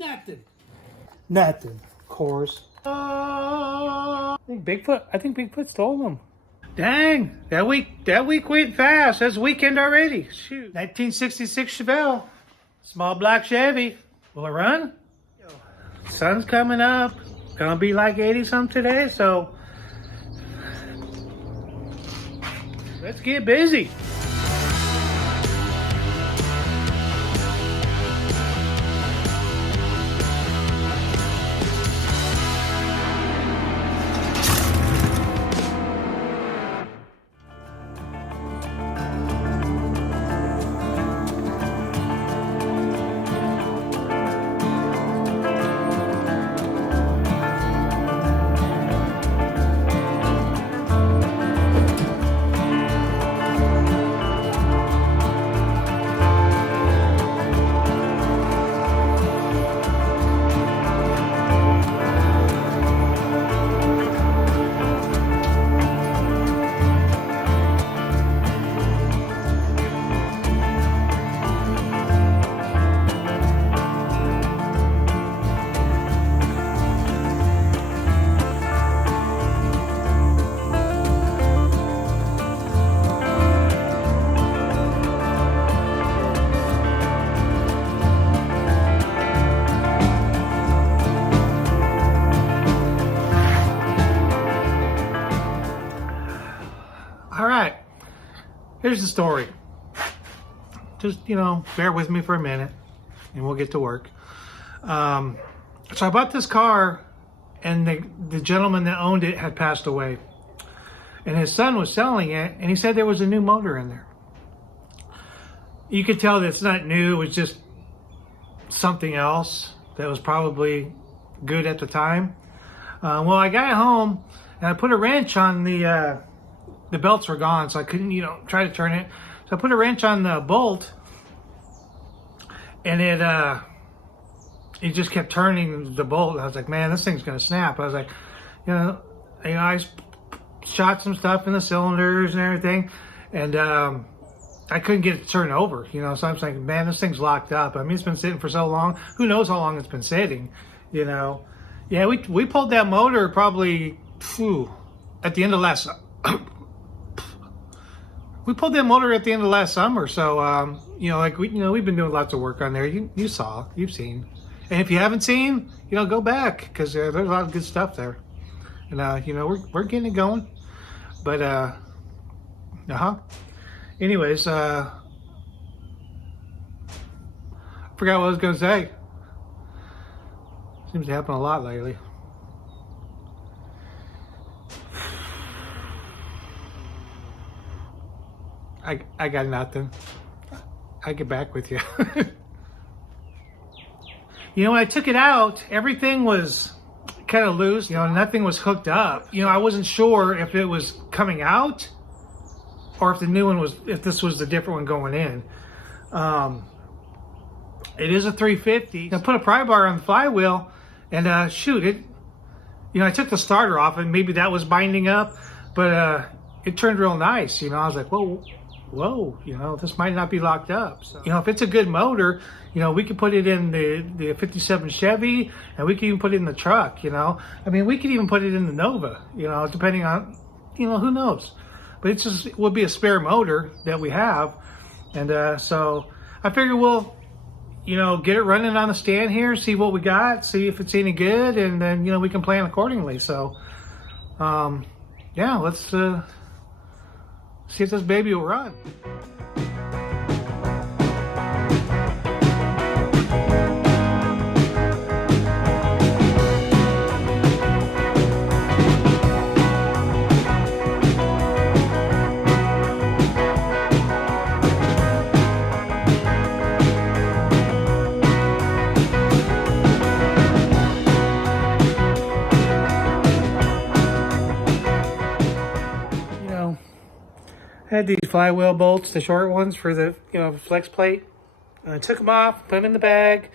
Nothing. Nothing. Of course. I think Bigfoot stole them. Dang, that week went fast. That's weekend already. Shoot. 1966 Chevelle Small Block Chevy. Will it run? Sun's coming up. Gonna be like 80-something today, so let's get busy. All right, here's the story. Just, bear with me for a minute and we'll get to work. So I bought this car and the gentleman that owned it had passed away. And his son was selling it and he said there was a new motor in there. You could tell that it's not new, it was just something else that was probably good at the time. Well, I got home and I put a wrench on the belts were gone, so I couldn't, try to turn it. So I put a wrench on the bolt, and it just kept turning the bolt. I was like, man, this thing's gonna snap. I was like, I shot some stuff in the cylinders and everything, and I couldn't get it to turn over. So I was like, man, this thing's locked up. I mean, it's been sitting for so long. Who knows how long it's been sitting? Yeah, we pulled that motor probably at the end of last. We pulled that motor at the end of last summer, so we've been doing lots of work on there. You've seen, and if you haven't seen, go back because there's a lot of good stuff there, and we're getting it going. But anyways, I forgot what I was gonna say. Seems to happen a lot lately. I got nothing. I'll get back with you. When I took it out, everything was kind of loose. Nothing was hooked up. I wasn't sure if it was coming out or if the new one if this was the different one going in. It is a 350. I put a pry bar on the flywheel and I took the starter off and maybe that was binding up, but it turned real nice. I was like, whoa, this might not be locked up. So, if it's a good motor, we could put it in the 57 Chevy, and we could even put it in the truck, I mean, we could even put it in the Nova, depending on, who knows. But it would be a spare motor that we have. And so I figure we'll, get it running on the stand here, see what we got, see if it's any good, and then, we can plan accordingly. So, let's see if this baby will run. I had these flywheel bolts, the short ones for the flex plate. I took them off, put them in the bag,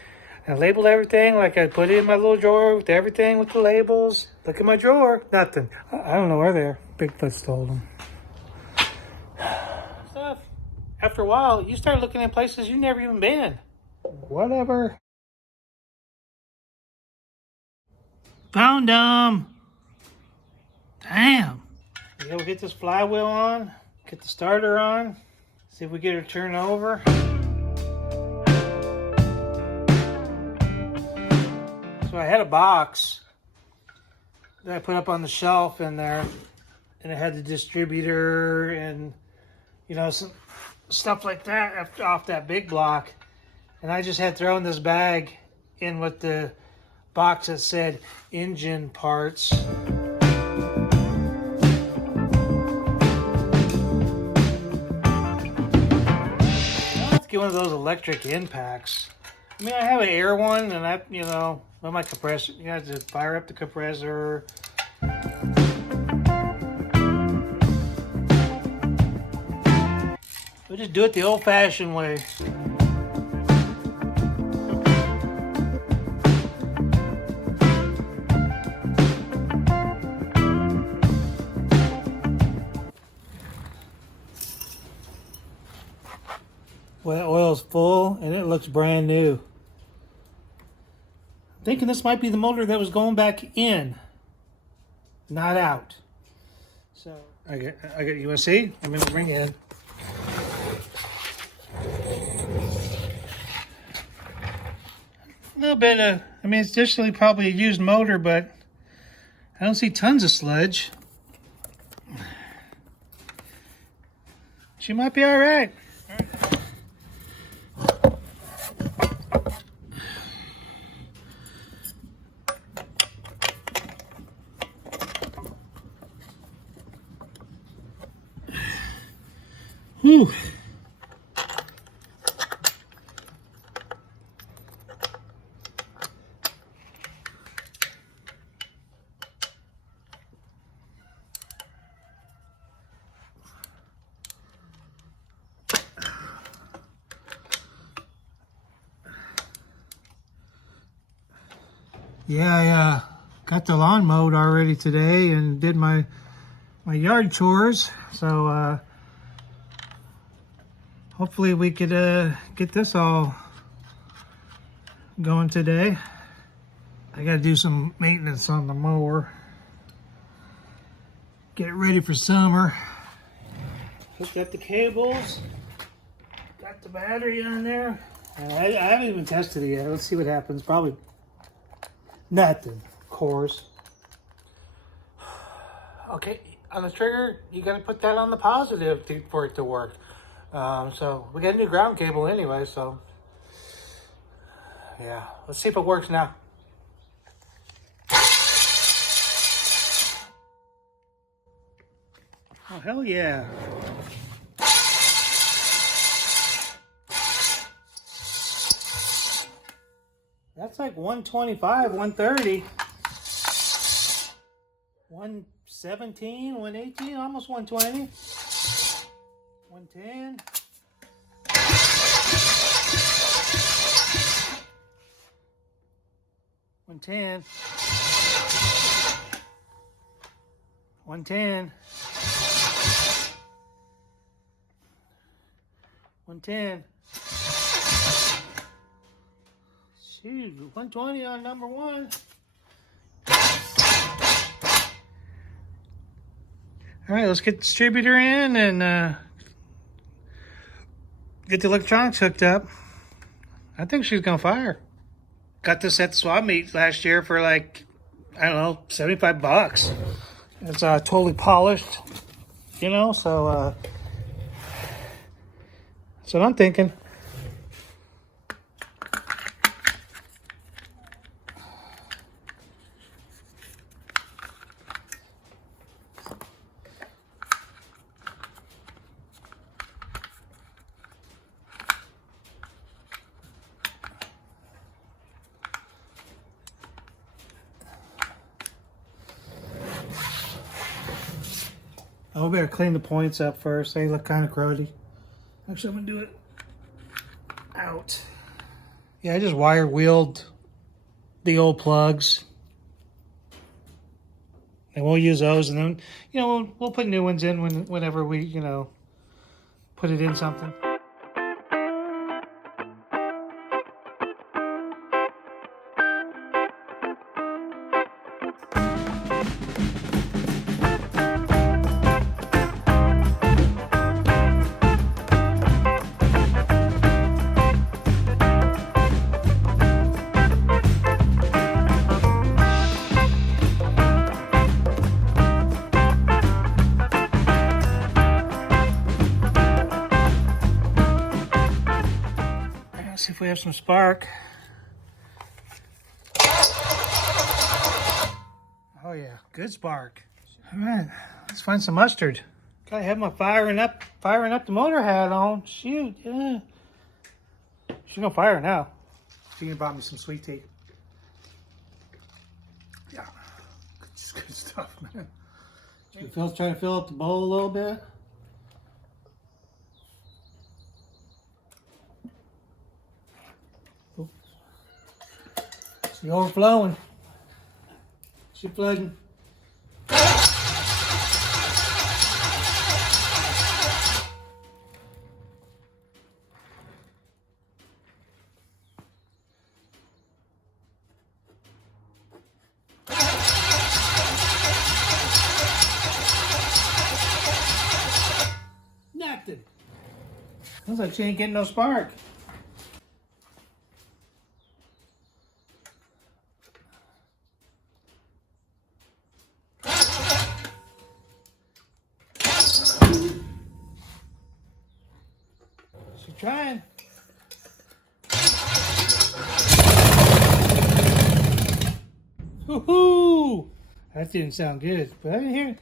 and I labeled everything like I put it in my little drawer with everything with the labels. Look at my drawer, nothing. I don't know where they're. Bigfoot stole them. Stuff. After a while, you start looking at places you've never even been. Whatever. Found them. Damn. Yeah, we'll get this flywheel on. Get the starter on. See if we get her turned over. So I had a box that I put up on the shelf in there, and it had the distributor and, you know, some stuff like that off that big block. And I just had thrown this bag in with the box that said engine parts. Let's get one of those electric impacts. I mean, I have an air one, and I, you know, with my compressor, you have to fire up the compressor. We'll just do it the old-fashioned way. Well, oil's full, and it looks brand new. I'm thinking this might be the motor that was going back in, not out. So I get. You want to see? I'm gonna bring it in. A little bit of. I mean, it's additionally probably a used motor, but I don't see tons of sludge. She might be all right. Whew. Yeah, I got the lawn mowed already today and did my yard chores. So hopefully we could get this all going today. I got to do some maintenance on the mower. Get it ready for summer. Hooked up the cables. Got the battery on there. I haven't even tested it yet. Let's see what happens. Probably nothing, of course. Okay, on the trigger, you got to put that on the positive for it to work. So we got a new ground cable anyway, so yeah, let's see if it works now. Oh, hell yeah. That's like 125, 130, 117, 118, almost 120, 110. 110. 110. 110. Shoot, 120 on number one. All right, let's get the distributor in and get the electronics hooked up. I think she's gonna fire. Got this at the swap meet last year for like, I don't know, $75. It's totally polished, you know, so that's what I'm thinking. I better clean the points up first. They look kind of cruddy. Actually, I'm gonna do it out. Yeah, I just wire wheeled the old plugs, and we'll use those, and then we'll put new ones in whenever we put it in something. There's some spark. Oh yeah, good spark. All right, let's find some mustard. Gotta have my firing up the motor hat on. Shoot, yeah. She's gonna fire now. Gina bought me some sweet tea. Yeah, just good stuff, man. Phil's trying to fill up the bowl a little bit. Oh. She's overflowing. She's flooding. Nothing. Looks like she ain't getting no spark. She's trying. Woohoo! That didn't sound good, but I didn't hear it.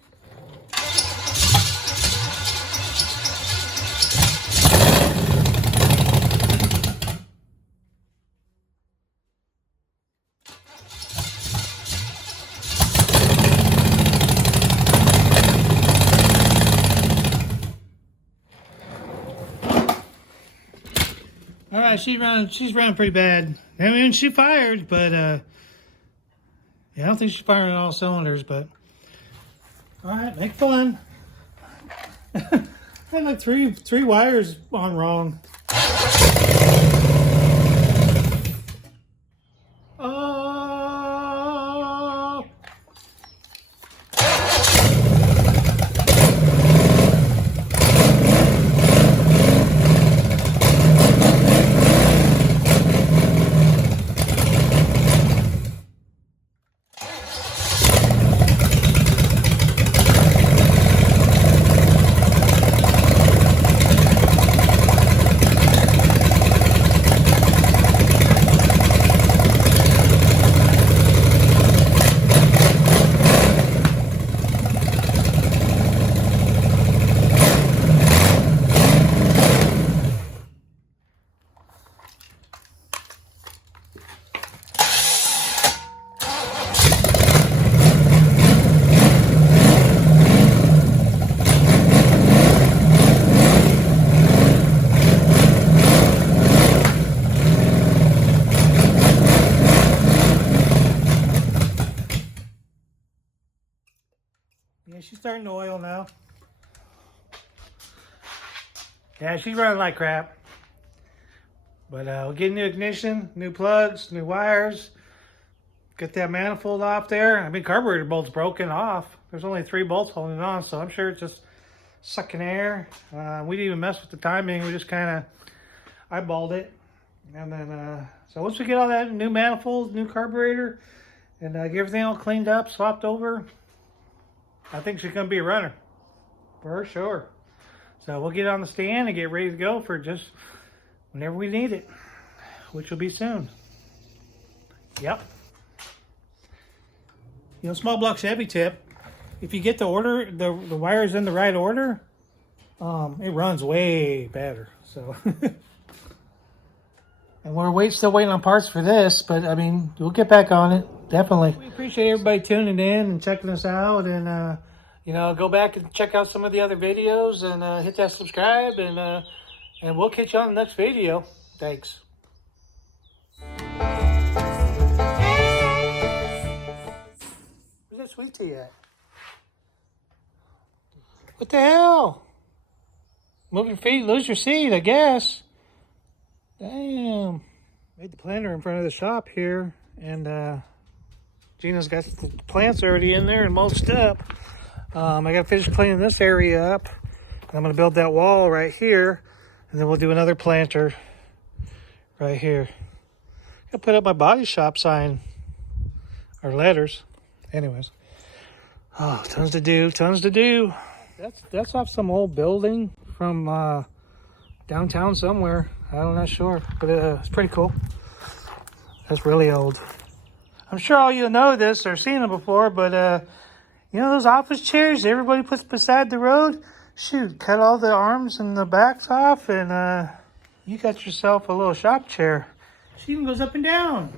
All right, she's running pretty bad. I mean, she fired, but yeah, I don't think she's firing on all cylinders. But all right, make fun. I had like three wires on wrong. Oh. Yeah, she's starting to oil now. Yeah, she's running like crap. But we'll get new ignition, new plugs, new wires. Get that manifold off there. I mean, carburetor bolt's broken off. There's only 3 bolts holding it on, so I'm sure it's just sucking air. We didn't even mess with the timing. We just kind of eyeballed it. And then, so once we get all that new manifold, new carburetor, and get everything all cleaned up, swapped over, I think she's going to be a runner. For sure. So we'll get on the stand and get ready to go for just whenever we need it, which will be soon. Yep. You know, small block Chevy tip, if you get the order, the wires in the right order, it runs way better. So, and we're still waiting on parts for this, but I mean, we'll get back on it, definitely. We appreciate everybody tuning in and checking us out, and you know, go back and check out some of the other videos, and hit that subscribe, and we'll catch you on the next video. Thanks. Where's that sweet tea at? What the hell? Move your feet, lose your seat, I guess. Damn. Made the planter in front of the shop here, and Gina's got the plants already in there and mulched up. I got to finish cleaning this area up. I'm going to build that wall right here, and then we'll do another planter right here. I put up my body shop sign, or letters. Anyways, oh, tons to do, tons to do. That's off some old building from downtown somewhere. I'm not sure, but it's pretty cool. That's really old. I'm sure all you know this or seen them before, but you know those office chairs everybody puts beside the road? Shoot, cut all the arms and the backs off, and you got yourself a little shop chair. She even goes up and down.